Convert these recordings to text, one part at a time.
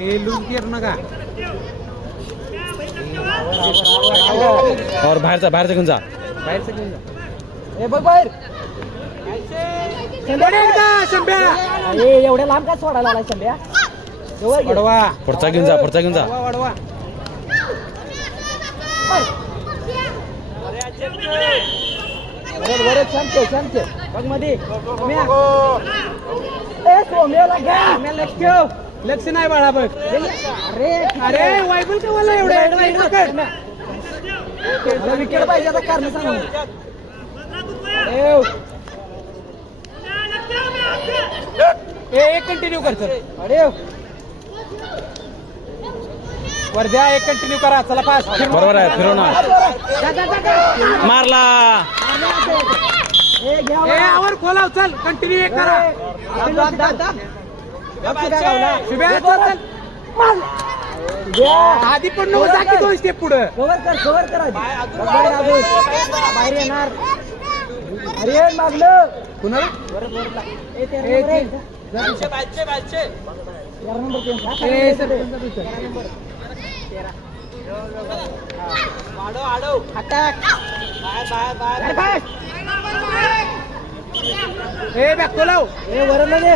Loose gear नका और बाहेरचा घेऊन जा. बाहेरचं घेऊन जा. ए बघ बाहेर एवढ्या लांब का सोडायला आलाय संध्या वडवा पुढचा घेऊन जा. वडवा शांत बघ मध्ये सोम्याला घ्या लक्ष ठेव. लक्ष नाही बाळा बघ. अरे वायबल का मला एवढं विकेट पाहिजे आता कारण सांगू एक कंटिन्यू कर सर. अरे वर्ध्या एक कंटिन्यू करा. चला पास. बरोबर आहे. फिरवणार मारला. आवर खोलाव. चल कंटिन्यू एक करा. आधी पण नको जा की 2 स्टेप पुढे. कव्हर कर बाहेर येणार. अरे मागलं कुणाला बॅक खोलाव. वर म्हणजे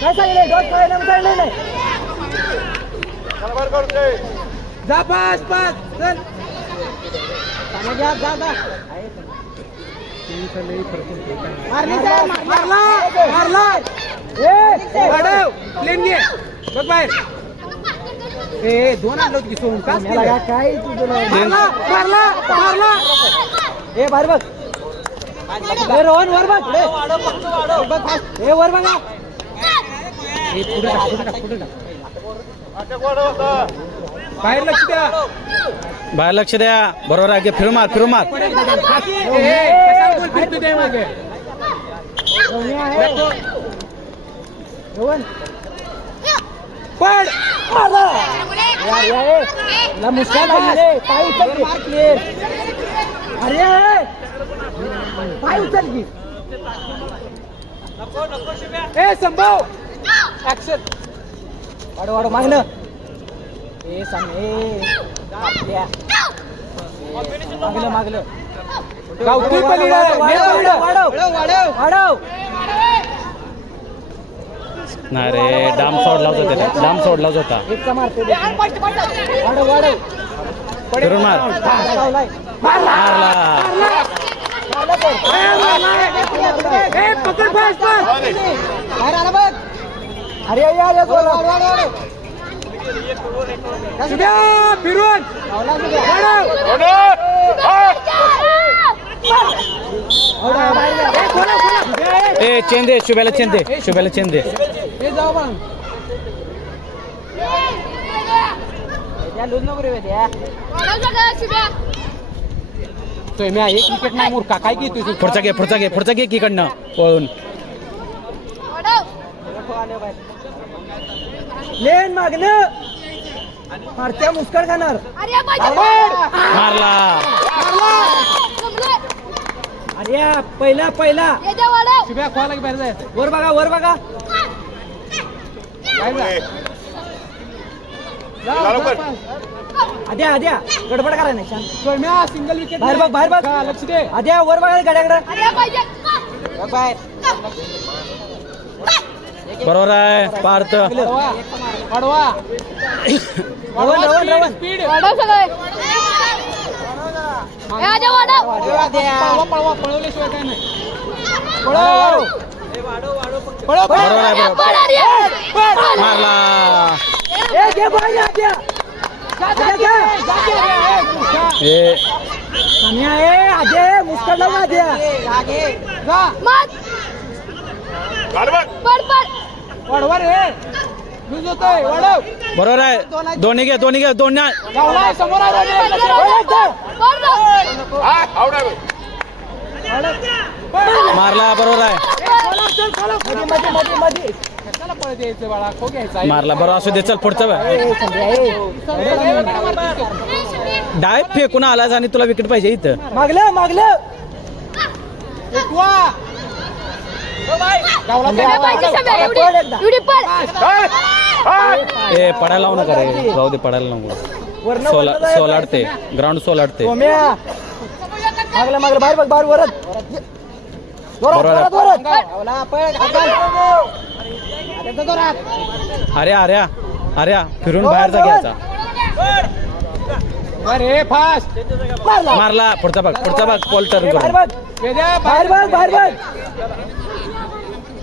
काय सांगितलं डॉट खायला सांगितलं नाही. जा पास चल. मारला प्लेन घे. बघ बाहेर. 2 आणलं की सोडून का काय तुझं मारला. ए बाहेर बघ. रोहन वर बघ. हे वर बघा. पुढे टाक. बाहेर लक्ष द्या. बरोबर आहे. फिरू मार. फिरतो ते मागे. रोहन पड. मुश्किल आहे. पाय उचल क्लिअर. अरे पाय उचल की. संभव ऍक्शन. वाढ मागणं. मागलं गावठी पलीकडे. वाढव. नाही रे. डाम सोडला होता. एकचा मारतो. वाढव. फिरून मार. मारला. पकड फास्ट. बाहेर आला बघ. अरे फिरून चेंदे. शुभ्याला चेंदे. जाऊ बघ. मी एक विकेट नाही मूर्खा. काय घेतोय तू? पुढचा घे इकडनं पळून. लेन मागणं. मारत्या मुस्कळ खाणार. मारला. अरे पहिला शिव्या खोला की बाहेर जायचं. वर बघा. आद्या गडबड करा नाही. शांत. Single wicket. बाहेर बघ. लक्ष दे. आद्या वर बघा गड्याकडे. बरोबर आहे. पार्थ वाढवा. रवन. स्पीड. पळवल्याशिवाय काय नाही. बरोबर आहे. मारला. मुस्कळ लावून वाढवा रे. लूज होतोय. वाढव. बरोबर आहे. दोन्ही घे. गावला समोर मारला. बरोबर आहे. पळ द्यायचं बाळा. खो घ्यायचा. मारला. बरोबर असू दे. चल पुढचं डायरेक्ट फेकून आलास आणि तुला विकेट पाहिजे इथं. मागलं सम्या पाहिजे, सम्या, एवढी पळ. ए पडायला लावू नका रे जाऊ दे पडायला नको सोलाडते ग्राउंड सोलाडते सोम्या मागला मागला बाहेर बघ बाहेर वरत बरोबर आहे. अरे अरे फिरून बाहेरचा घ्यायचा अरे फास्ट मारला पुढचा भाग बॉल टर्न बाहेर करून बघ बाहेर बघ बाहेर बघ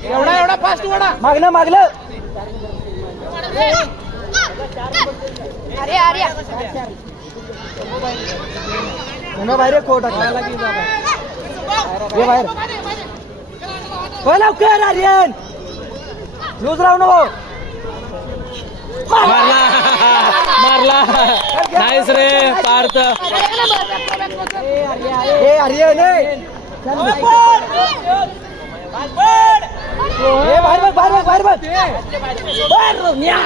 एवढा फास्ट वडा मागलं मागलं अरे अरे सोम्या बाहेर खोट टाकला ये बाहेर हो लवकर आर्यन लूज राहू नको मारला नाहीस रे पार्थ ए आर्यन ए बाहेर बघ बाहेर बघ बाहेर बघ बाहेर रोम्या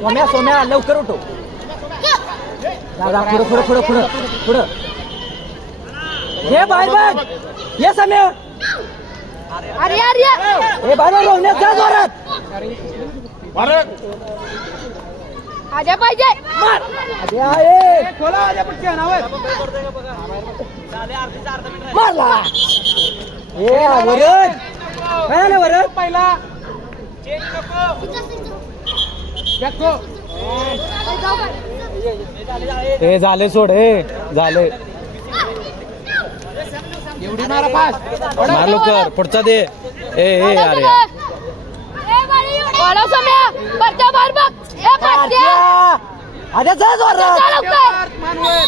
सोम्या सोम्या लवकर उठो पुढं पुढं पुढं पुढं पुढं हे बाहेर बघ ये सम्या अरे अरे हे बाहेर बघ रोम्या जा जोरात आजा पाहिजे अरे आहे खोला आजा पटके नावर मारला ए वरद काय आलं वरद पहिला ए झाले सोड ए झाले एवढी मारा फास्ट मार लवकर पुढचा दे ए अरे वाला सम्या परत्या बाहेर बघ ए परत्या अरे जा जोरात चला लवकर मानवर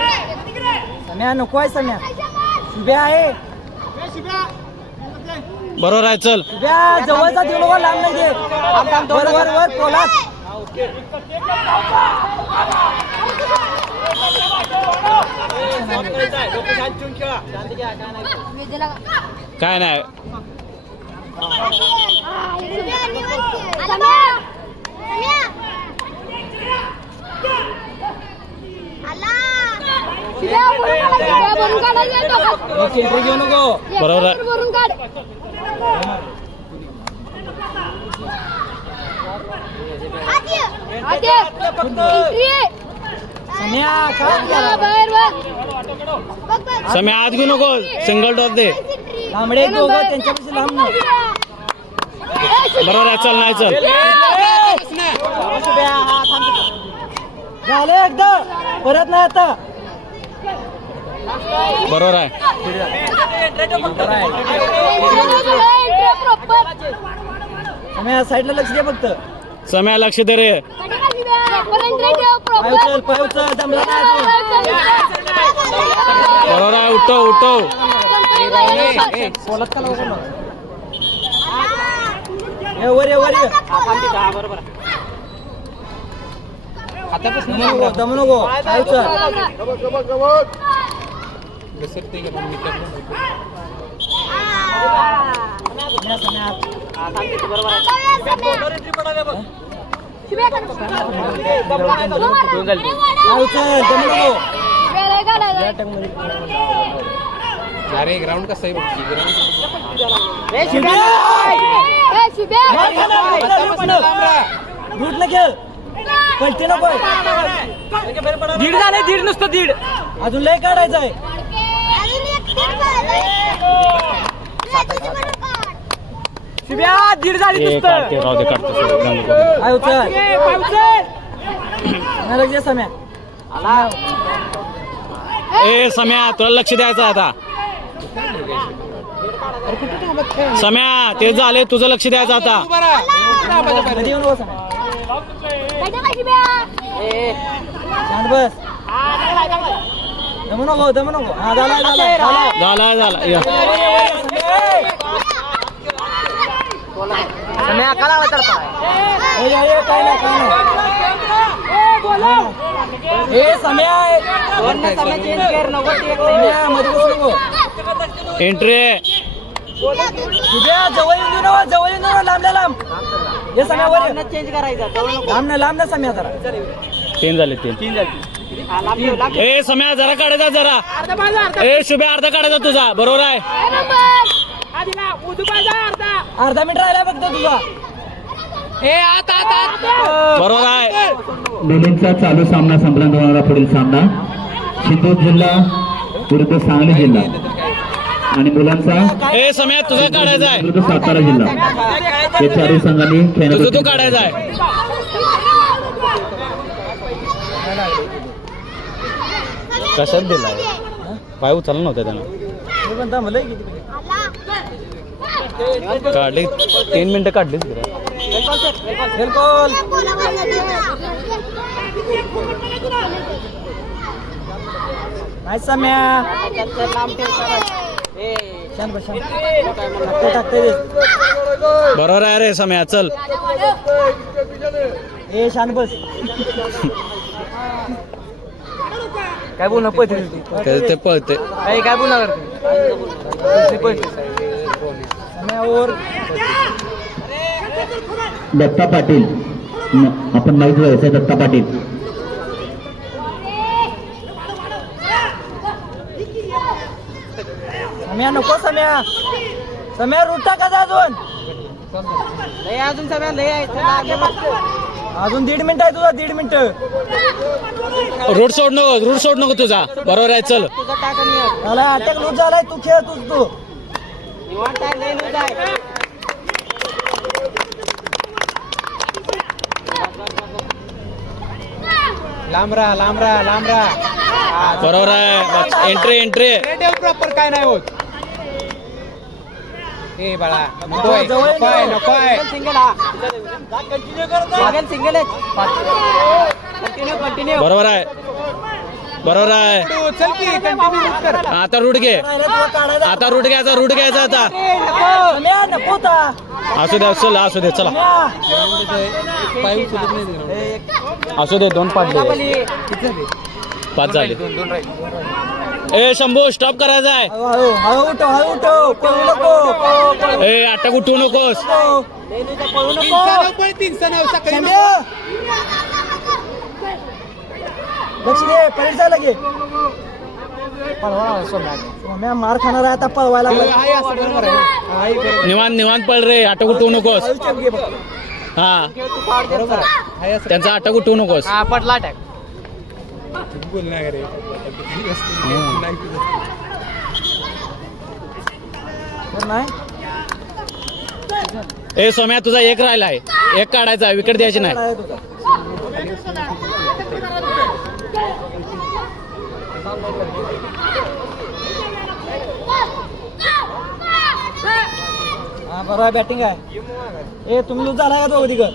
सम्या नको आहे सम्या शुभ्या आहे बरोबर आहे चल शुभ्या जवळचा देऊ नको लांब नाही दे वर वर वर पोलात काय नाही एंट्री घेऊ नको बरोबर आहे. भरून काढ आद्य एंट्री सम्या काय केलं? बाहेर बघ समय आज घेऊ नको सिंगल टॉप दे लांबडे दोघं त्यांच्यापाशी लांब नाही बरोबर आहे चल नाही चल शुभ्या हा थांब झालं एकदा परत नाही आता बरोबर आहे सम्या साईडला लक्ष दे फक्त समय लक्ष दे रे पाय उचल पाय उचल दमला नाही अजून. बरोबर आहे उठव ये वर ये वर ये दमू नको पाय उचल सम्या, सम्या. पाय उचल दमू नको अरे ग्राउंड कसं आहे दूध खेळ पलटी नको दीड झाले दीड नुसतं दीड अजून लय काढायचं आहे शिव्या दीड झाली नुसतं राहू दे काढतो काय उचल लक्ष दे सम्या ए सम्या तुला लक्ष द्यायचं आता सम्या ते झाले तुझं लक्ष द्यायचं आता कधी येऊन बस शांत बस दमू नको हा झाला झाला या सम्या काला काय नाही ए सम्या मध्ये बसू नको एंट्री तुझ्या जवळ येऊन देऊ ना, जवळ येऊन देऊ ना, लांबल्या लांब हे सगळ्यावर चेंज करायचा लांब ना सम्या जरा 3 झाले 3 ए सम्या जरा काढायचा जरा ए शुभे अर्धा काढायचा तुझा बरोबर आहे अर्धा मिनिट राहिला फक्त तुझा बरोबर आहे मुलींचा चालू सामना संपन्न होणारा पुढील सामना सिंधुदुर्ग जिल्हा विरुद्ध सांगली जिल्हा आणि मुलांचा ए सम्या तुझा काढायचा आहे विरुद्ध सातारा जिल्हा या चारही संघांनी तुझं खेळण्याचा तू काढायचा आहे कशात दिलाय पाय उचलला नव्हता त्यानं काढली 3 मिनिटं काढलीच नाही सम्या बरोबर आहे रे सम्या चल ए शान बस काय बोलणार पळते ते पळते काय बोलणार दत्ता पाटील आपण माहित आहे दत्ता पाटील सम्या नको सम्या सम्या रूट टाका अजून अजून सम्या लय आहे अजून 1.5 मिनिट आहे तुझा 1.5 मिनिट रूट सोड नको तुझा बरोबर आहे चल मला अटॅक लूज झालाय तू खेळ तू लांब राहा बरोबर आहे एंट्री प्रॉपर काय नाही होत ए बाळा नकोय बरोबर आहे चल की कंटिन्यू कर आता रूट घ्यायचा आता सम्या नको ता असू दे चला असू दे 2 पाडले 5 झाले ए शंभू स्टॉप करायचा आहे हळू उठव पळू नको ए अटक उठवू नकोस पळू नको 309 सकाळी लक्ष दे पळत जा लगे सोम्या मार खाणार आहे आता पळवायला निवांत पळ रे अटक उठवू नकोस हा त्यांचा अटक उठवू नकोस पडला अटॅक नाही ए सोम्या तुझा 1 राहिलाय 1 काढायचा विकेट द्यायची नाही हा बरोबर बॅटिंग आहे ए तुम्ही लूज झाला का तो कधी कर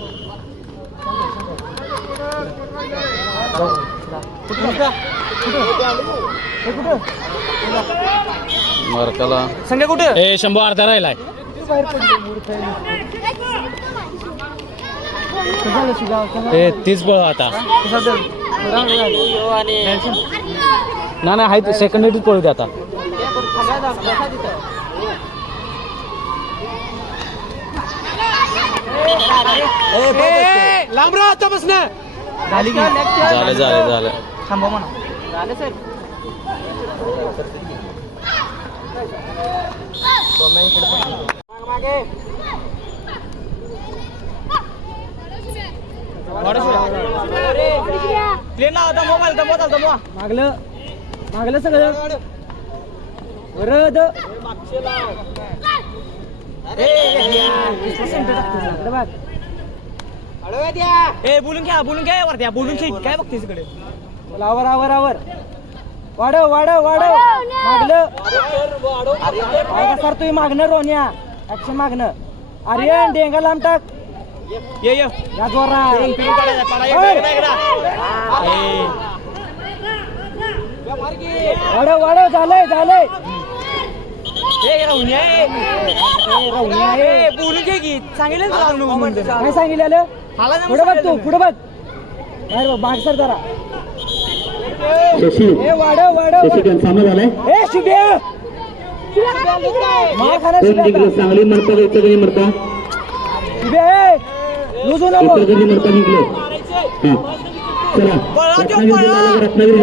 मार्काला संघ कुठे ए शंभू अर्धा राहिलाय ते तीच बळ आता नाही आहे सेकंड हिट पळू दे आता लांब राहा आतापासून झालं थांबा म्हणा झालं सर प्लेन लावता मोबाईल दमवा मागलं सगळं वरद ए बोलून घ्या वरत्या बोलून घे काय बघतेस इकडे आवर वाढव मागलं काय का सर तुम्ही मागणं रोन्या ऍक्शन मागणं आर्यन डेंगा लांब टाक या जोरा वाढव झालंय बोलू घे की सांगितलं काय सांगितलं पुढे बघ तू पुढे बघ बाग सर जरा शशी वाढव शशिकांत सामना झालाय ए शुभ्या मार खाना कोण जिंकलं सांगली म्हणता का इचलकरंजी म्हणता लुजू नको इचलकरंजी म्हणता जिंकले हा चला रत्नागिरी जिल्हा रत्नागिरी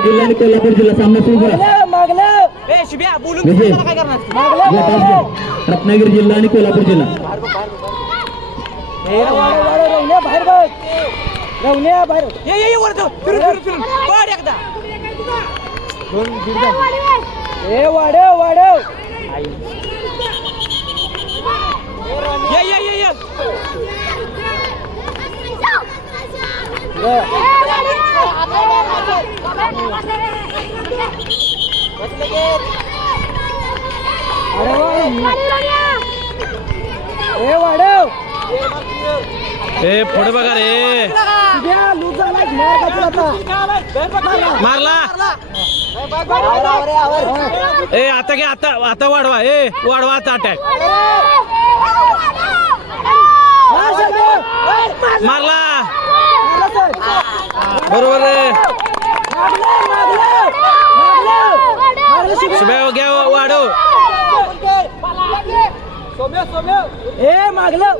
जिल्हा आणि कोल्हापूर जिल्हा सामना सुरू करा मागलं विजय या तास घ्या. रत्नागिरी जिल्हा आणि कोल्हापूर जिल्हा बाहेर बघ रवण्या बाहेर ए वाढव वाढव ए वाढव ए पुढे बघा रे मारला ए आता घे आता वाढवा वाढवा आता अटॅक मारला बरोबर रे शुभ्या घ्या वाढव ए मागलं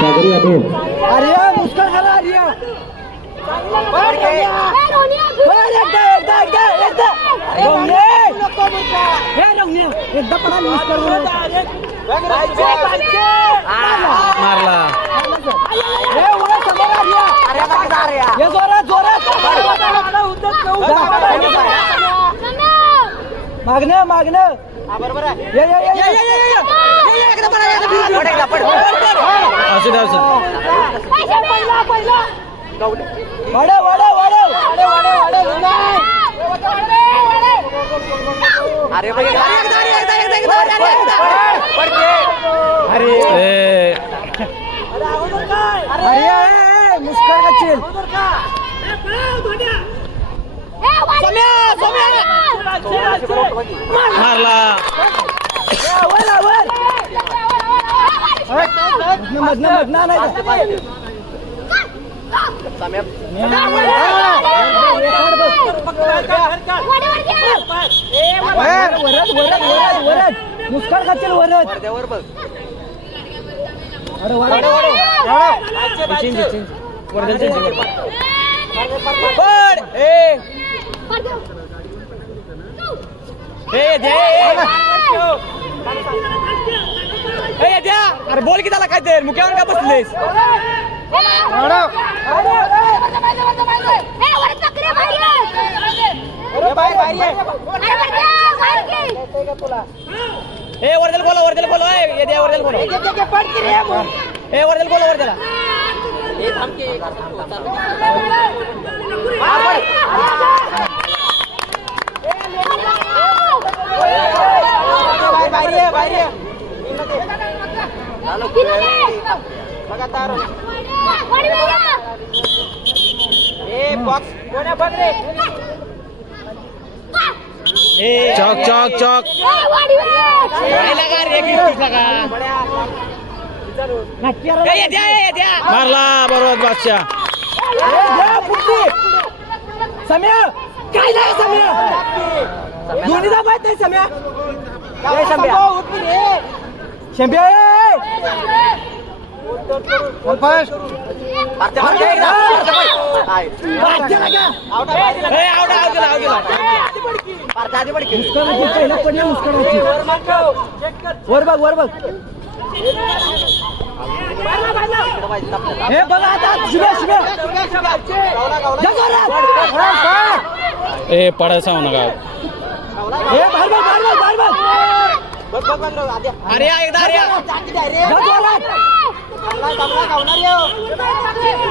सागरी यादव आर्या मुस्कान खाला आर्या एकदा पण मारला मागणं मागणं असू द्या वाढव वाढव वाढव अरे मुस्कान का चिल मारला मधनं नाही वरद मुस्कान खाचेल वरद अरे अरे बोल की त्याला काय ते मुख्यावर का बसलेस ए वर्दल बोला वर्दल बोला ये द्या वर्दल बोला ए वर्दल बोला वर्दला चौक चौक चौक मारला बरोबर बादशाह सम्या काय नाही सम्या दोन्हीचा माहित नाही सम्या शंभ्या वर बघ वर बघ हे बघा आता शुभ्या शुभ्या ए पडायचा हो नका हे बाहेर बघ बाहेर बघ बाहेर बघ अरे एकदा अरे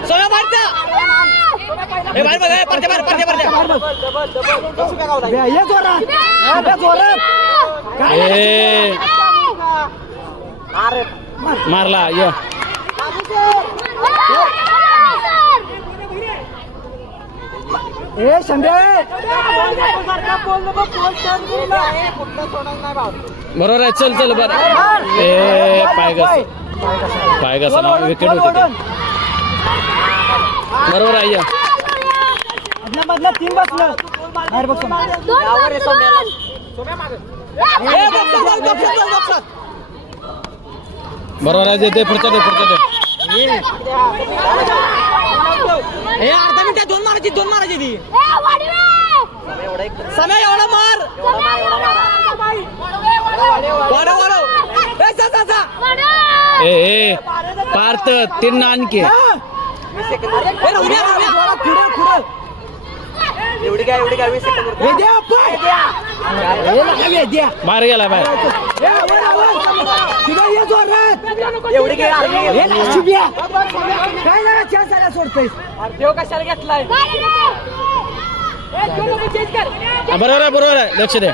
सोना मारता ए बाहेर बघ परते ये जोरात जोरात मारला ये ए शंभ्या बरोबर आहे चल चल बर ए पाय घस ना विकेट होते बरोबर आहे या. मधल्या मधल्या 3 बसलं बाहेर बघ समोर. यावर आहे सोम्याला. ए, बॉक्सात. बरोबर आहे ते पुढचं दे ए, अर्धा मिनिटात 2 मारायची ती. समय एवढा मार. वाढव. ए, जा. ए पार्थ 3 आणखी ए, उद्या. एवढी काय 20 सेकंद. बाहेर गेला बाहेर. एवढी काय काय नाही चान्स आला सोडतोय. देव कशाला घेतलाय. बरोबर आहे लक्ष दे.